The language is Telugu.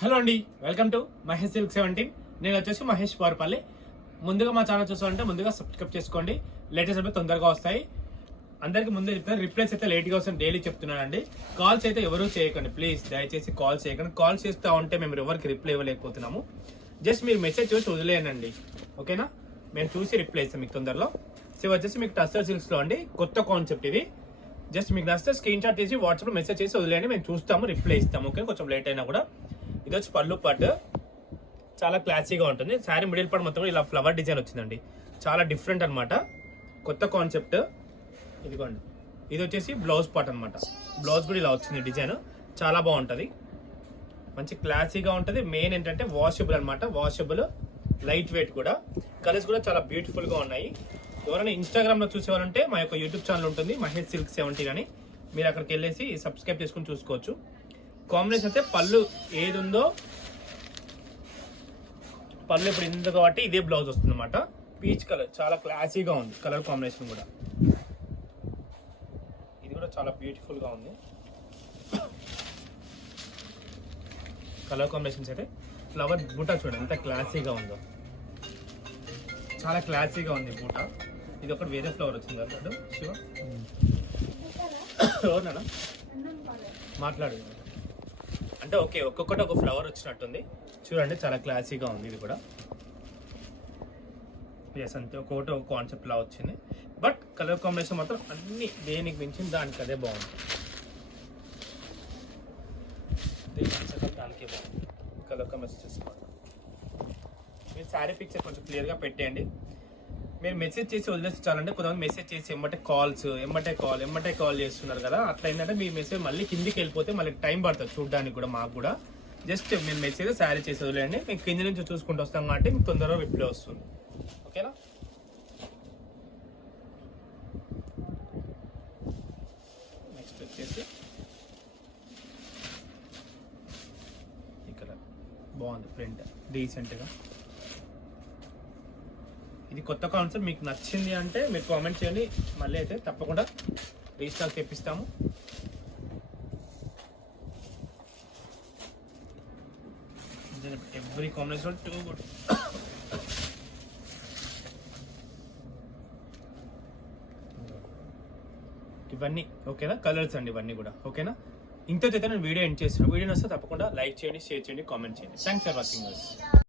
హలో అండి, వెల్కమ్ టు మహేష్ సిల్క్ 17. నేను వచ్చేసి మహేష్ పవర్పల్లి. ముందుగా మా ఛానల్ చూసామంటే ముందుగా సబ్స్క్రైబ్ చేసుకోండి. లేటెస్ట్ అప్డేట్ తొందరగా వస్తాయి. అందరికి ముందే చెప్తాను, రిప్లైస్ అయితే లేట్గా వస్తాను డైలీ చెప్తున్నానండి. కాల్స్ అయితే ఎవరు చేయకండి ప్లీజ్, దయచేసి కాల్ చేయకండి. కాల్ చేస్తూ ఉంటే మేము ఎవరికి రిప్లై ఇవ్వలేకపోతున్నాము. జస్ట్ మీరు మెసేజ్ చూసి వదిలేయండి, ఓకేనా? మేము చూసి రిప్లై ఇస్తాం మీకు తొందరలో. సో వచ్చేసి మీకు టస్సర్ సిల్క్స్లో అండి కొత్త కాన్సెప్ట్ ఇది. జస్ట్ మీకు నచ్చితే స్క్రీన్ షాట్ తీసి వాట్సాప్లో మెసేజ్ చేసి వదిలేయండి, మేము చూస్తాము, రిప్లై ఇస్తాము. ఓకే, కొంచెం లేట్ అయినా కూడా. ఇది వచ్చి పళ్ళు పట్టు, చాలా క్లాసీగా ఉంటుంది. శారీ మిడిల్ పార్ట్ మొత్తం ఇలా ఫ్లవర్ డిజైన్ వచ్చిందండి, చాలా డిఫరెంట్ అనమాట, కొత్త కాన్సెప్ట్. ఇదిగోండి, ఇది వచ్చేసి బ్లౌజ్ పార్ట్ అనమాట. బ్లౌజ్ కూడా ఇలా వచ్చింది డిజైన్, చాలా బాగుంటుంది, మంచి క్లాసీగా ఉంటుంది. మెయిన్ ఏంటంటే వాషబుల్ అనమాట, వాషబుల్, లైట్ వెయిట్ కూడా. కలర్స్ కూడా చాలా బ్యూటిఫుల్గా ఉన్నాయి. ఎవరైనా ఇన్స్టాగ్రామ్లో చూసేవారంటే మా యొక్క యూట్యూబ్ ఛానల్ ఉంటుంది మహేష్ సిల్క్ 17 అని, మీరు అక్కడికి వెళ్ళేసి సబ్స్క్రైబ్ చేసుకుని చూసుకోవచ్చు. కాంబినేషన్ అయితే పళ్ళు ఏది ఉందో, పళ్ళు ఇప్పుడు ఇందు కాబట్టి ఇదే బ్లౌజ్ వస్తుంది అనమాట. పీచ్ కలర్ చాలా క్లాసీగా ఉంది, కలర్ కాంబినేషన్ కూడా. ఇది కూడా చాలా బ్యూటిఫుల్గా ఉంది. కలర్ కాంబినేషన్స్ అయితే ఫ్లవర్ బూటా చూడండి ఎంత క్లాసీగా ఉందో, చాలా క్లాసీగా ఉంది బూటా. ఇది ఒకటి వేరే ఫ్లవర్ వచ్చింది కదా శివ, ఎవరినా మాట్లాడు అంటే. ఓకే, ఒక్కొక్కటి ఒక ఫ్లవర్ వచ్చినట్టుంది చూడండి, చాలా క్లాసీగా ఉంది ఇది కూడా. ఎస్, అంతే, ఒక్కొక్కటి ఒక కాన్సెప్ట్ లా వచ్చింది. బట్ కలర్ కాంబినేషన్ మాత్రం అన్ని దేనికి మించింది దానికి అదే బాగుంది, దానికే బాగుంది. కలర్ కాంబినేషన్ చూసుకోండి. మీరు శారీ పిక్చర్ కొంచెం క్లియర్గా పెట్టేయండి. మీరు మెసేజ్ చేసి వదిలేసి చాలంటే, కొంతమంది మెసేజ్ చేసి ఎమ్మటే కాల్ చేస్తున్నారు కదా. అట్లా ఏంటంటే మీ మెసేజ్ మళ్ళీ కిందికి వెళ్ళిపోతే మళ్ళీ టైం పడుతుంది చూడడానికి కూడా, మాకు కూడా. జస్ట్ మీరు మెసేజ్ శారీ చేసి వదిలేయండి, మీకు కింది నుంచి చూసుకుంటూ వస్తాం కాబట్టి మీకు తొందరగా రిప్లై వస్తుంది, ఓకేనా? నెక్స్ట్ వచ్చేసి ఇక్కడ బాగుంది ప్రింట్, డీసెంట్గా. ఇది కొత్త కాన్సెప్ట్, మీకు నచ్చింది అంటే మీరు కామెంట్ చేయండి, మళ్ళీ అయితే తప్పకుండా రీస్టాక్ తెప్పిస్తాము. Every combination too good. ఇవన్నీ ఓకేనా, కలర్స్ అండి ఇవన్నీ కూడా, ఓకేనా? ఇంతతో అయితే నేను వీడియో ఎండ్ చేస్తున్నాను. వీడియో వస్తే తప్పకుండా లైక్ చేయండి, షేర్ చేయండి, కామెంట్ చేయండి. Thanks for watching.